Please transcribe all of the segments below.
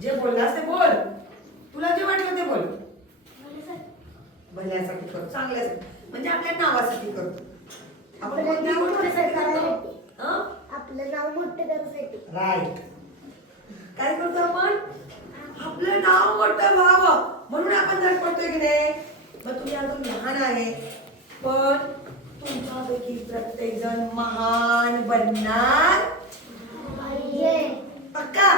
जे बोललास ते बोल. तुला जे वाटलं ते बोल. भल्यासाठी करतो, चांगल्यासाठी म्हणजे आपल्या नावासाठी करतो. आपण कोणती गोष्टीसाठी करतो? आपलं नाव मोठं करण्यासाठी. राईट. काय करतो आपण? आपलं नाव मोठं व्हावं म्हणून आपण धडपडतोय की नाही. मग तुम्ही अजून लहान आहे पण तुमच्यापैकी प्रत्येक जण महान बनणार पक्का.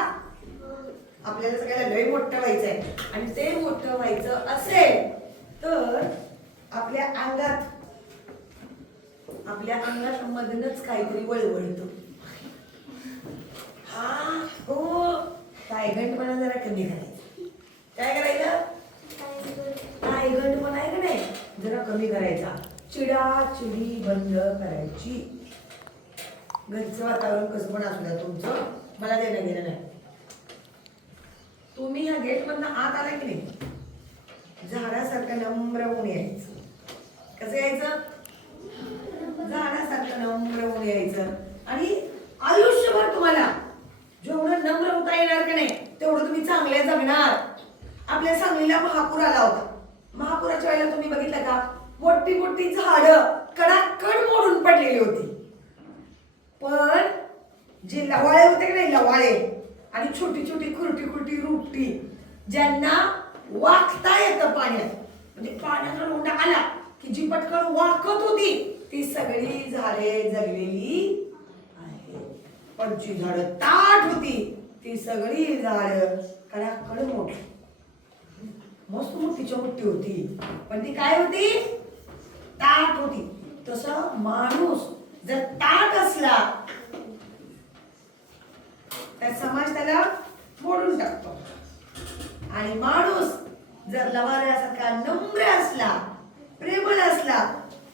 आपल्याला सगळ्याला लय मोठं व्हायचंय आणि ते मोठं व्हायचं असेल तर आपल्या अंगात मधनच काहीतरी वळवळतं. हा हो, कायगंडपणा जरा कमी करायचा. काय करायचं? कायगंडपणा आहे का नाही जरा कमी करायचा. चिडाचिडी बंद करायची. घरचं वातावरण कसं पण असू द्या तुमचं, मला देणं घेणं नाही. तुम्ही ह्या गेट मधनं आत आला की नाही झाडासारखं नम्र होऊन यायचं. कसं यायचं? झाडासारखं नम्र होऊन यायचं. आणि आयुष्यभर तुम्हाला जेवढं नम्र होता येणार का नाही तेवढं तुम्ही चांगले जगणार. आपल्या सांगलीला महापूर आला होता. महापुराच्या वेळेला तुम्ही बघितलं का? मोठी मोठी झाडं कडाकड मोडून पडलेली होती. पण जे लवाळे होते की नाही, लवाळे आणि छोटी छोटी खुरटी रुपटी ज्यांना वाकता येतं पाण्यात, म्हणजे पाण्याचा लोंढा आला की जी पटकन वाकत होती ती सगळी झाडे जगलेली आहेत. पण जी झाडं ताट होती ती सगळी झाडं कडाकड मोठी, मस्त मोठीच्या मोठी होती. पण ती काय होती? ताट होती. तसं माणूस जर ताट असला तर समाज त्याला मोडून टाकतो. आणि माणूस जर लवाऱ्यासारखा नम्र असला, प्रेमळ असला,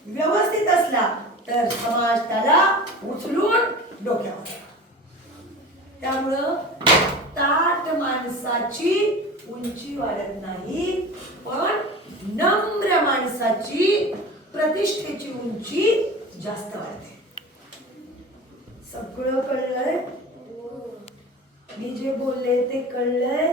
व्यवस्थित असला तर समाज त्याला उचलून डोक्यावर. त्यामुळं ताट माणसाची उंची वाढत नाही, पण नम्र माणसाची प्रतिष्ठेची उंची जास्त वाढते. सगळं कळलंय? मी जे बोलले ते कळलंय?